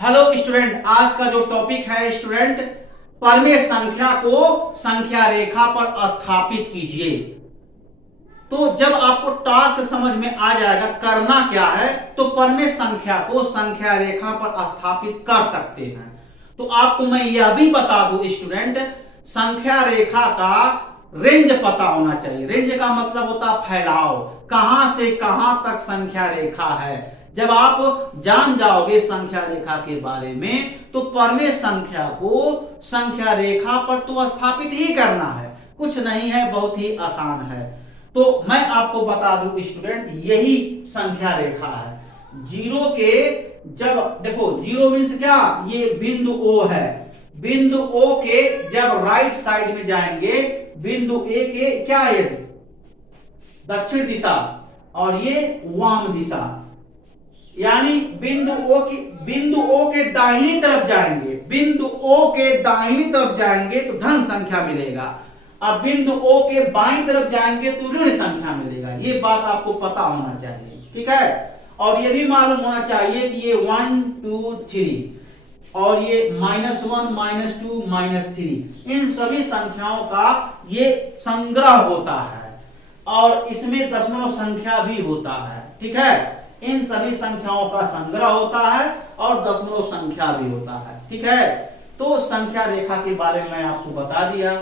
Hello student, आज का जो टॉपिक है स्टूडेंट, परमेय संख्या को संख्या रेखा पर स्थापित कीजिए। तो जब आपको टास्क समझ में आ जाएगा करना क्या है, तो परमेय संख्या को संख्या रेखा पर स्थापित कर सकते हैं। तो आपको मैं यह भी बता दूं स्टूडेंट, संख्या रेखा का रेंज पता होना चाहिए। रेंज का मतलब होता है फैलाव, कहां से कहां तक संख्या रेखा है। जब आप जान जाओगे संख्या रेखा के बारे में, तो परमेय संख्या को संख्या रेखा पर तो स्थापित ही करना है, कुछ नहीं है, बहुत ही आसान है। तो मैं आपको बता दूं स्टूडेंट, यही संख्या रेखा है। जीरो के जब देखो, जीरो मीन्स क्या, ये बिंदु ओ है। बिंदु ओ के जब राइट साइड में जाएंगे, बिंदु ए के क्या है, दक्षिण दिशा, और ये वाम दिशा, यानी बिंदु ओ के दाहिनी तरफ जाएंगे। बिंदु ओ के दाहिनी तरफ जाएंगे तो धन संख्या मिलेगा, अब बिंदु ओ के बाईं तरफ जाएंगे तो ऋण संख्या मिलेगा। ये बात आपको पता होना चाहिए, ठीक है। और ये भी मालूम होना चाहिए कि ये 1 2 3 और ये -1 -2 -3, इन सभी संख्याओं का ये संग्रह होता है, और इसमें दशमलव संख्या भी होता है, ठीक है। इन सभी संख्याओं का संग्रह होता है और दशमलव संख्या भी होता है, ठीक है। तो संख्या रेखा के बारे में मैं आपको बता दिया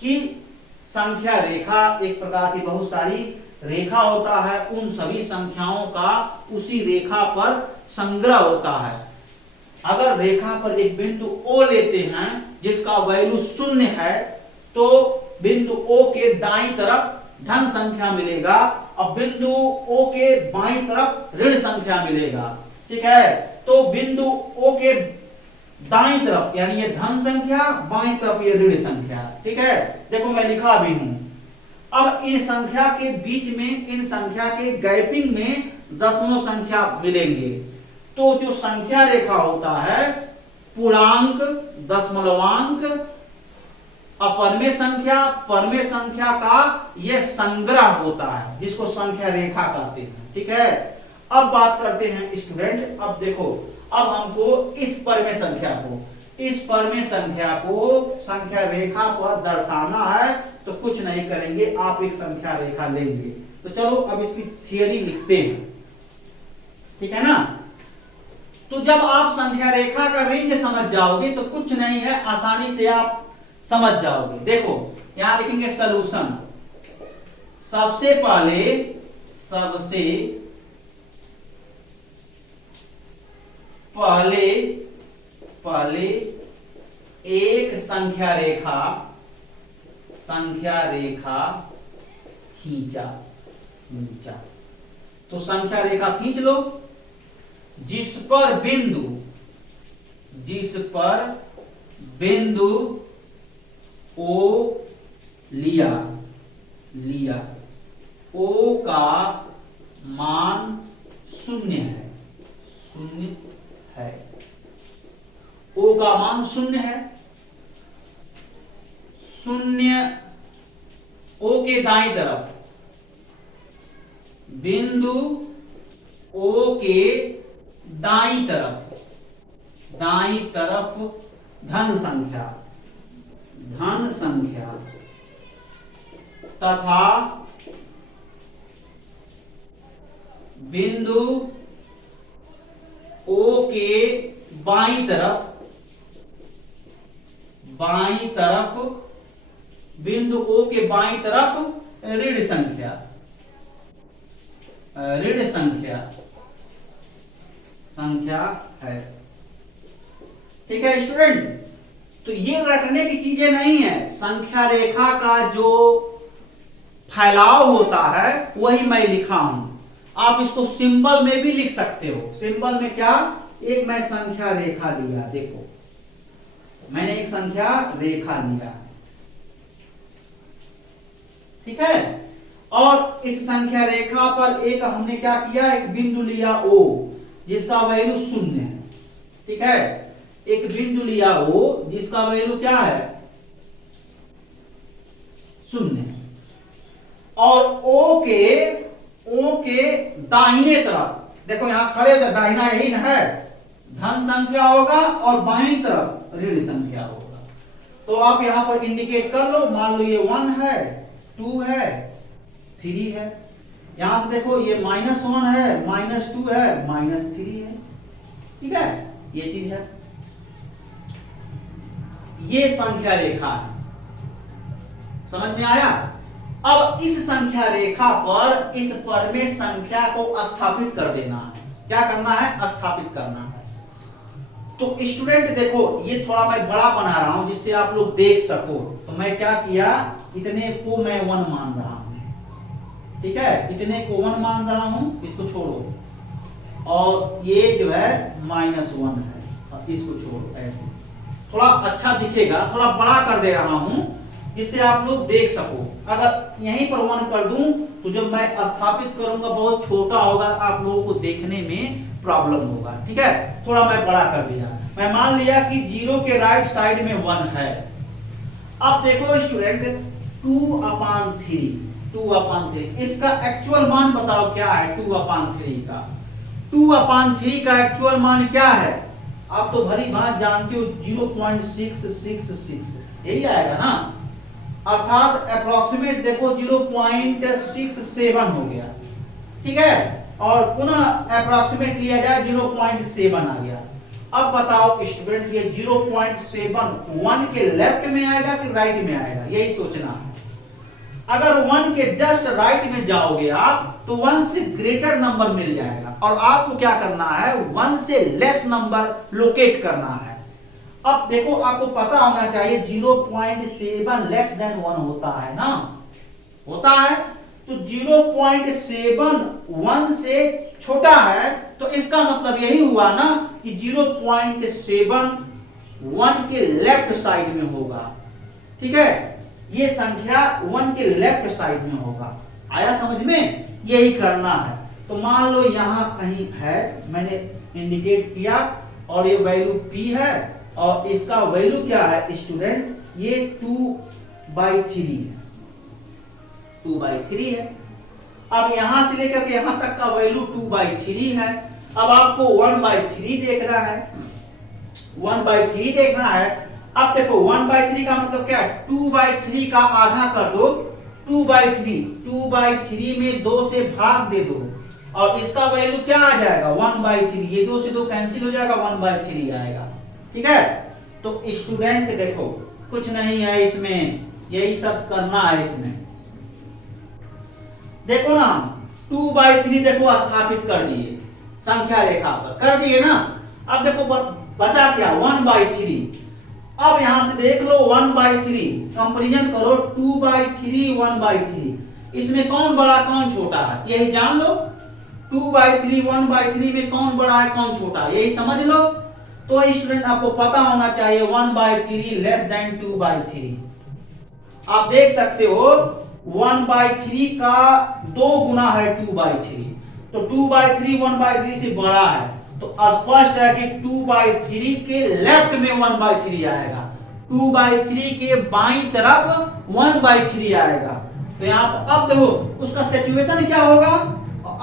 कि संख्या रेखा एक प्रकार की बहुत सारी रेखा होता है, उन सभी संख्याओं का उसी रेखा पर संग्रह होता है। अगर रेखा पर एक बिंदु ओ लेते हैं जिसका वैल्यू 0 है, तो बिंदु ओ के दाईं तरफ धन संख्या मिलेगा और बिंदु ओ के बाईं तरफ ऋण संख्या मिलेगा, ठीक है। तो बिंदु ओ के दाईं तरफ यानी ये धन संख्या, बाईं तरफ ये ऋण संख्या, ठीक है। देखो मैं लिखा भी हूं। अब इन संख्या के बीच में, इन संख्या के गैपिंग में दशमलव संख्या मिलेंगे। तो जो संख्या रेखा होता है, पूर्णांक, दशमलवांक, अपरमेय संख्या, परमेय संख्या का यह संग्रह होता है, जिसको संख्या रेखा कहते हैं, ठीक है। अब बात करते हैं स्टूडेंट, अब देखो, अब हमको इस परमेय संख्या को संख्या रेखा पर दर्शाना है, तो कुछ नहीं करेंगे, आप एक संख्या रेखा लेंगे। तो चलो अब इसकी थियरी लिखते हैं, ठीक है ना। तो जब आप संख्या रेखा का रेंज समझ जाओगे तो कुछ नहीं है, आसानी से आप समझ जाओगे। देखो यहां लिखेंगे सॉल्यूशन। सबसे पहले एक संख्या रेखा खींचा। तो संख्या रेखा खींच लो, जिस पर बिंदु ओ लिया, ओ का मान 0 है, ओ का मान 0 है। 0 ओ के दाईं तरफ, बिंदु ओ के दाईं तरफ धन संख्या तथा बिंदु ओ के बाईं तरफ बिंदु ओ के बाईं तरफ ऋण संख्या है, ठीक है स्टूडेंट। तो ये रटने की चीजें नहीं है, संख्या रेखा का जो फैलाव होता है वही मैं लिखा हूं। आप इसको सिंबल में भी लिख सकते हो। सिंबल में क्या, एक मैं संख्या रेखा लिया, देखो मैंने एक संख्या रेखा लिया, ठीक है। और इस संख्या रेखा पर एक हमने क्या किया, एक बिंदु लिया O, जिसका वैल्यू 0 है, ठीक है। एक बिंदु लिया O जिसका वैल्यू क्या है, 0, और O के दाहिने तरफ, देखो यहां खड़े दाहिना यही ना है, धन संख्या होगा और बाईं तरफ ऋण संख्या होगा। तो आप यहां पर इंडिकेट कर लो, मान लो ये 1 है, 2 है, 3 है। यहां से देखो ये -1 है, -2 है, -3 है। ठीक है, ये चीज है, ये संख्या रेखा है। समझ में आया? अब इस संख्या रेखा पर इस परमेय संख्या को स्थापित कर देना है। क्या करना है? स्थापित करना है। तो स्टूडेंट देखो, ये थोड़ा मैं बड़ा बना रहा हूं जिससे आप लोग देख सको। तो मैं क्या किया, इतने को मैं 1 मान रहा हूं। ठीक है, इतने को 1 मान रहा हूं, इसको छोड़ो। और ये जो है -1 है, इसको छोड़ो। ऐसे थोड़ा अच्छा दिखेगा, थोड़ा बड़ा कर दे रहा हूं जिससे आप लोग देख सको। अगर यहीं पर 1 कर दूं तो जब मैं स्थापित करूंगा बहुत छोटा होगा, आप लोगों को देखने में प्रॉब्लम होगा। ठीक है, थोड़ा मैं बड़ा कर दिया। मैं मान लिया कि 0 के राइट साइड में 1 है। अब देखो स्टूडेंट, 2/3 इसका एक्चुअल मान बताओ क्या है? 2/3 का 2/3 का एक्चुअल मान क्या है? आप तो भली बात जानते हो, 0.666 यही आएगा ना। अर्थात अप्रोक्सीमेट देखो 0.67 हो गया। ठीक है, और पुनः अप्रोक्सीमेट लिया जाए 0.7 आ गया। अब बताओ स्टूडेंट, ये 0.7 1 के लेफ्ट में आएगा कि राइट में आएगा? यही सोचना है। अगर 1 के जस्ट राइट में जाओगे आप तो 1 से ग्रेटर नंबर मिल जाएगा, और आपको क्या करना है? 1 से लेस नंबर लोकेट करना है। अब देखो, आपको पता होना चाहिए 0.7 लेस देन 1 होता है ना, होता है। तो 0.7 1 से छोटा है, तो इसका मतलब यही हुआ ना कि 0.7 1 के लेफ्ट साइड में होगा। ठीक है, ये संख्या 1 के लेफ्ट साइड में होगा। आया समझ में? यही करना है। तो मान लो यहां कहीं है, मैंने इंडिकेट किया, और ये वैल्यू p है, और इसका वैल्यू क्या है स्टूडेंट? ये 2/3 है, 2/3 है। अब यहां से लेकर के यहां तक का वैल्यू 2/3 है। अब आपको 1/3 देख रहा है, 1/3 देखना है। अब देखो 1/3 का मतलब क्या है? 2/3 का आधा कर दो, 2/3 में 2 से भाग दे दो, और इसका वैल्यू क्या आ जाएगा? 1/3। ये 2 से 2 कैंसिल हो जाएगा, 1/3 आएगा। ठीक है, तो स्टूडेंट देखो, कुछ नहीं है इसमें, यही सब करना है इसमें। देखो ना, 2/3 देखो स्थापित कर दिए संख्या रेखा पर, कर दिए ना। अब देखो बचा क्या? 1/3। अब यहां से देख लो 1/3 कंपैरिजन करो, 2/3 1/3, इसमें कौन बड़ा कौन छोटा है यही जान लो। 2/3 1/3 में कौन बड़ा है कौन छोटा है यही समझ लो। तो स्टूडेंट आपको पता होना चाहिए 1/3 लेस देन 2/3। आप देख सकते हो 1/3 का 2 गुना है 2/3, तो 2/3 1/3 से बड़ा है, तो स्पष्ट है कि 2/3 के लेफ्ट में 1/3 आएगा, 2/3 के बाईं तरफ 1/3 आएगा। तो यहाँ पर अब देखो उसका सिचुएशन क्या होगा,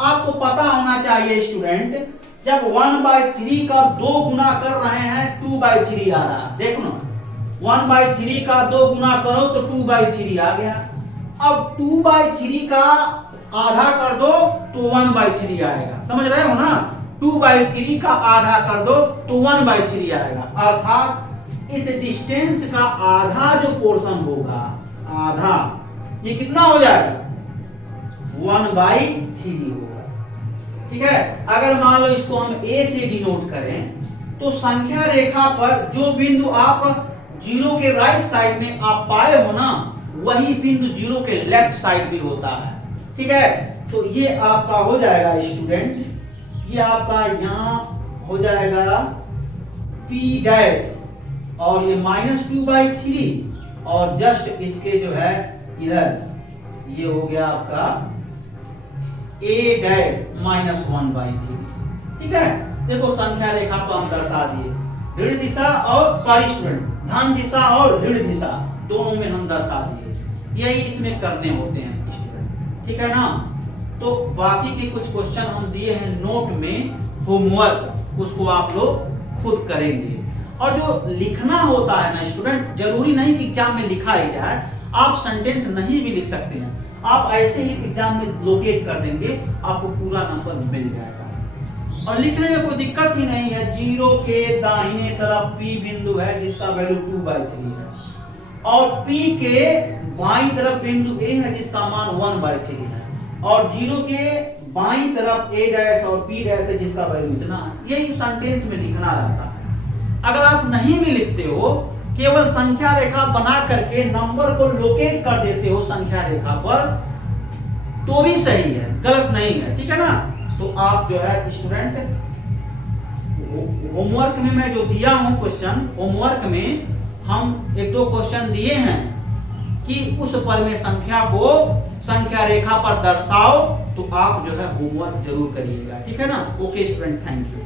आपको पता होना चाहिए स्टूडेंट, जब 1/3 का 2 गुना कर रहे हैं 2/3 आ रहा है। देखो ना, 1/3 का 2 गुना करो तो 2/3 आ गया। अब 2/3 का आधा कर दो तो 1/3 आएगा, समझ रहे हो ना। 2/3 का आधा कर दो तो 1/3 आएगा, अर्थात इस डिस्टेंस का आधा जो पोर्शन होगा, आधा, ये कितना हो जाएगा? 1/3 होगा। ठीक है, अगर मान लो इसको हम a से डिनोट करें तो संख्या रेखा पर जो बिंदु आप 0 के राइट साइड में आप पाए हो ना, वही बिंदु 0 के लेफ्ट साइड भी होता है। ठीक है, तो ये आपका हो जाएगा स्टूडेंट, ये आपका यहां हो जाएगा p' और ये -2/3, और जस्ट इसके जो है इधर ये हो गया आपका a' -1/3। ठीक है, देखो संख्या रेखा को हम दर्शा दिए, ऋण दिशा और सॉरी स्टूडेंट, धन दिशा और ऋण दिशा दोनों में हम दर्शा दिए। यही इसमें करने होते हैं स्टूडेंट, ठीक है ना। तो बाकी के कुछ क्वेश्चन हम दिए हैं नोट में, होमवर्क, उसको आप लोग खुद करेंगे। और जो लिखना होता है ना स्टूडेंट, जरूरी नहीं कि एग्जाम में लिखा ही जाए, आप सेंटेंस नहीं भी लिख सकते हैं, आप ऐसे ही एग्जाम में लोकेट कर देंगे, आपको पूरा नंबर मिल जाएगा। और लिखने में कोई दिक्कत ही नहीं है। 0 के दाहिने तरफ P बिंदु है जिसका वैल्यू 2/3 है, और P के बाईं तरफ बिंदु A है जिसका मान 1/3 है, और 0 के बाईं तरफ A' और P' है जिसका वैल्यू इतना है। यही सेंटेंस में लिखना रहता है। अगर आप नहीं भी लिखते हो, केवल संख्या रेखा बना करके नंबर को लोकेट कर देते हो संख्या रेखा पर, तो भी सही है, गलत नहीं है, ठीक है ना। तो आप जो है स्टूडेंट, होमवर्क में मैं जो दिया हूं क्वेश्चन, होमवर्क में हम 1-2 क्वेश्चन दिए हैं कि उस परिमेय संख्या को संख्या रेखा पर दर्शाओ, तो आप जो है होमवर्क जरूर करिएगा, ठीक है ना। Okay student, thank you.